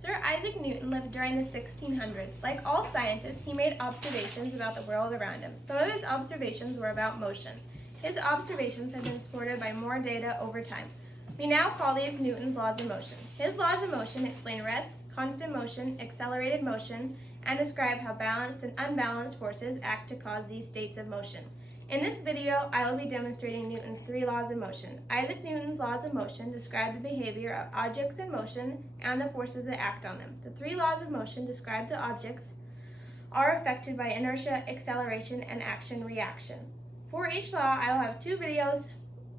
Sir Isaac Newton lived during the 1600s. Like all scientists, he made observations about the world around him. Some of his observations were about motion. His observations have been supported by more data over time. We now call these Newton's laws of motion. His laws of motion explain rest, constant motion, accelerated motion, and describe how balanced and unbalanced forces act to cause these states of motion. In this video, I will be demonstrating Newton's 3 laws of motion. Isaac Newton's laws of motion describe the behavior of objects in motion and the forces that act on them. The 3 laws of motion describe the objects are affected by inertia, acceleration, and action-reaction. For each law, I will have 2 videos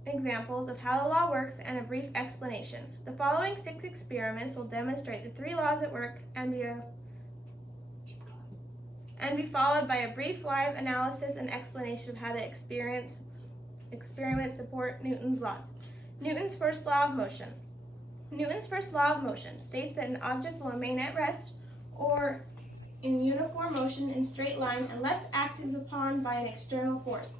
examples of how the law works and a brief explanation. The following 6 experiments will demonstrate the 3 laws at work and be followed by a brief live analysis and explanation of how the experiments support Newton's laws. Newton's first law of motion. Newton's first law of motion states that an object will remain at rest or in uniform motion in straight line unless acted upon by an external force.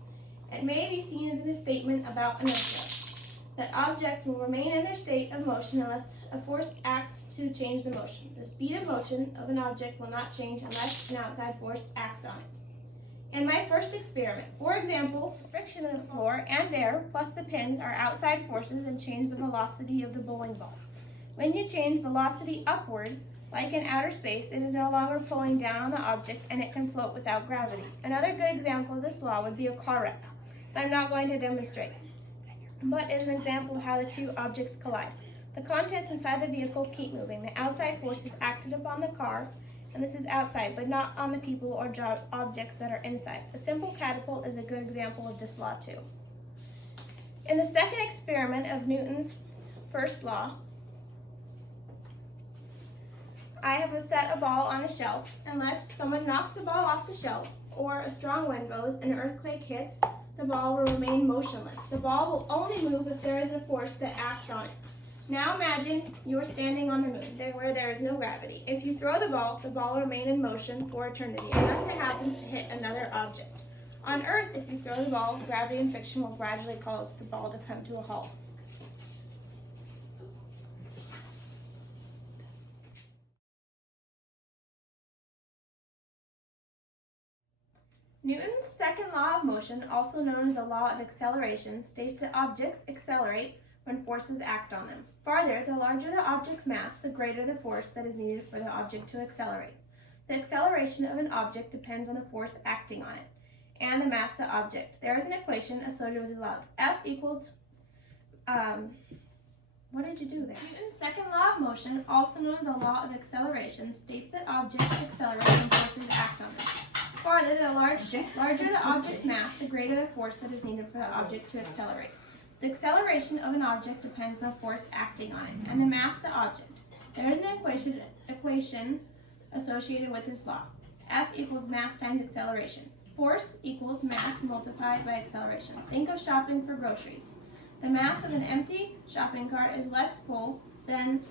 It may be seen as a statement about inertia, that objects will remain in their state of motion unless a force acts to change the motion. The speed of motion of an object will not change unless an outside force acts on it. In my first experiment, for example, friction of the floor and air plus the pins are outside forces and change the velocity of the bowling ball. When you change velocity upward, like in outer space, it is no longer pulling down on the object and it can float without gravity. Another good example of this law would be a car wreck, but I'm not going to demonstrate. But is an example of how the 2 objects collide. The contents inside the vehicle keep moving. The outside force is acted upon the car, and this is outside, but not on the people or objects that are inside. A simple catapult is a good example of this law too. In the second experiment of Newton's first law, I have set a ball on a shelf. Unless someone knocks the ball off the shelf or a strong wind blows and an earthquake hits, the ball will remain motionless. The ball will only move if there is a force that acts on it. Now imagine you are standing on the moon, where there is no gravity. If you throw the ball will remain in motion for eternity, unless it happens to hit another object. On Earth, if you throw the ball, gravity and friction will gradually cause the ball to come to a halt. Newton's second law of motion, also known as the law of acceleration, states that objects accelerate when forces act on them. Farther, the larger the object's mass, the greater the force that is needed for the object to accelerate. The acceleration of an object depends on the force acting on it and the mass of the object. There is an equation associated with the law. F equals, what did you do there? Newton's second law of motion, also known as the law of acceleration, states that objects accelerate when forces act on them. Farther, the larger the object's mass, the greater the force that is needed for the object to accelerate. The acceleration of an object depends on the force acting on it and the mass of the object. There is an equation associated with this law. F equals mass times acceleration. Force equals mass multiplied by acceleration. Think of shopping for groceries. The mass of an empty shopping cart is less full than...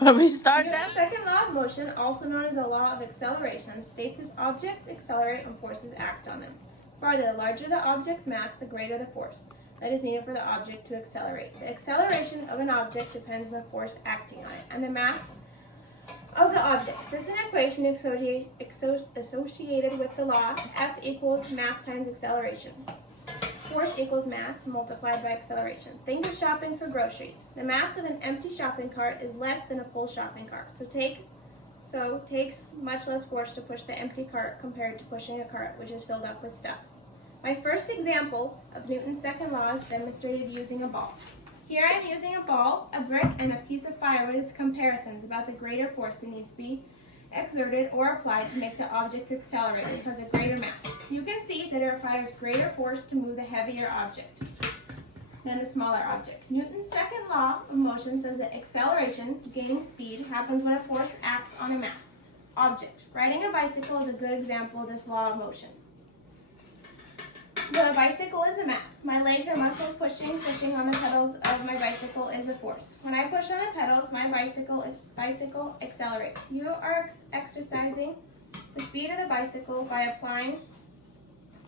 Restart that. The second law of motion, also known as the law of acceleration, states that objects accelerate when forces act on them. Farther, the larger the object's mass, the greater the force that is needed for the object to accelerate. The acceleration of an object depends on the force acting on it and the mass of the object. This is an equation associated with the law. F equals mass times acceleration. Force equals mass multiplied by acceleration. Think of shopping for groceries. The mass of an empty shopping cart is less than a full shopping cart. So takes much less force to push the empty cart compared to pushing a cart which is filled up with stuff. My first example of Newton's second law is demonstrated using a ball. Here I am using a ball, a brick, and a piece of firewood as comparisons about the greater force that needs to be exerted or applied to make the objects accelerate because of greater mass. You can see that it requires greater force to move the heavier object than the smaller object. Newton's second law of motion says that acceleration, gaining speed, happens when a force acts on a mass object. Riding a bicycle is a good example of this law of motion. The bicycle is a mass. My legs are muscles pushing on the pedals of my bicycle is a force. When I push on the pedals, my bicycle accelerates. You are exercising the speed of the bicycle by applying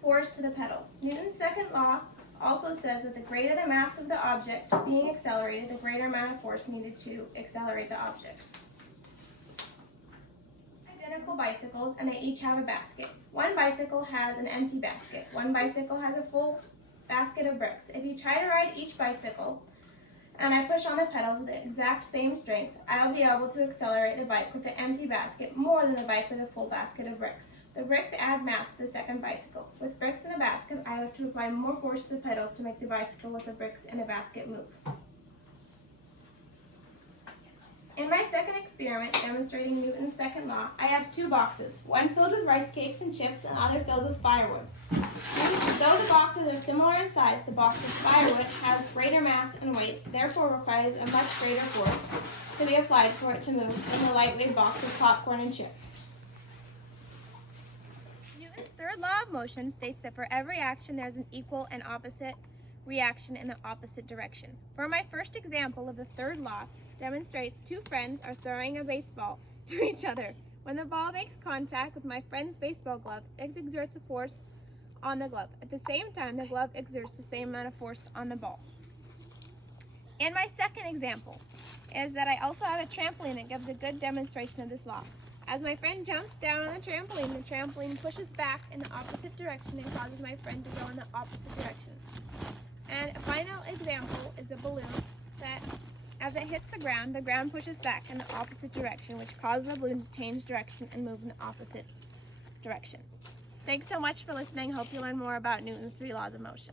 force to the pedals. Newton's second law also says that the greater the mass of the object being accelerated, the greater amount of force needed to accelerate the object. Identical bicycles, and they each have a basket. One bicycle has an empty basket. One bicycle has a full basket of bricks. If you try to ride each bicycle and I push on the pedals with the exact same strength, I'll be able to accelerate the bike with the empty basket more than the bike with a full basket of bricks. The bricks add mass to the second bicycle. With bricks in the basket, I have to apply more force to the pedals to make the bicycle with the bricks in the basket move. In my second experiment demonstrating Newton's second law, I have two boxes, one filled with rice cakes and chips and the other filled with firewood. Though the boxes are similar in size, the box with firewood has greater mass and weight, therefore requires a much greater force to be applied for it to move than the lightweight box of popcorn and chips. Newton's third law of motion states that for every action there is an equal and opposite reaction in the opposite direction. For my first example of the third law, demonstrates two friends are throwing a baseball to each other. When the ball makes contact with my friend's baseball glove, it exerts a force on the glove. At the same time, the glove exerts the same amount of force on the ball. And my second example is that I also have a trampoline that gives a good demonstration of this law. As my friend jumps down on the trampoline pushes back in the opposite direction and causes my friend to go in the opposite direction. And a final example is a balloon that as it hits the ground pushes back in the opposite direction, which causes the balloon to change direction and move in the opposite direction. Thanks so much for listening. Hope you learn more about Newton's 3 laws of motion.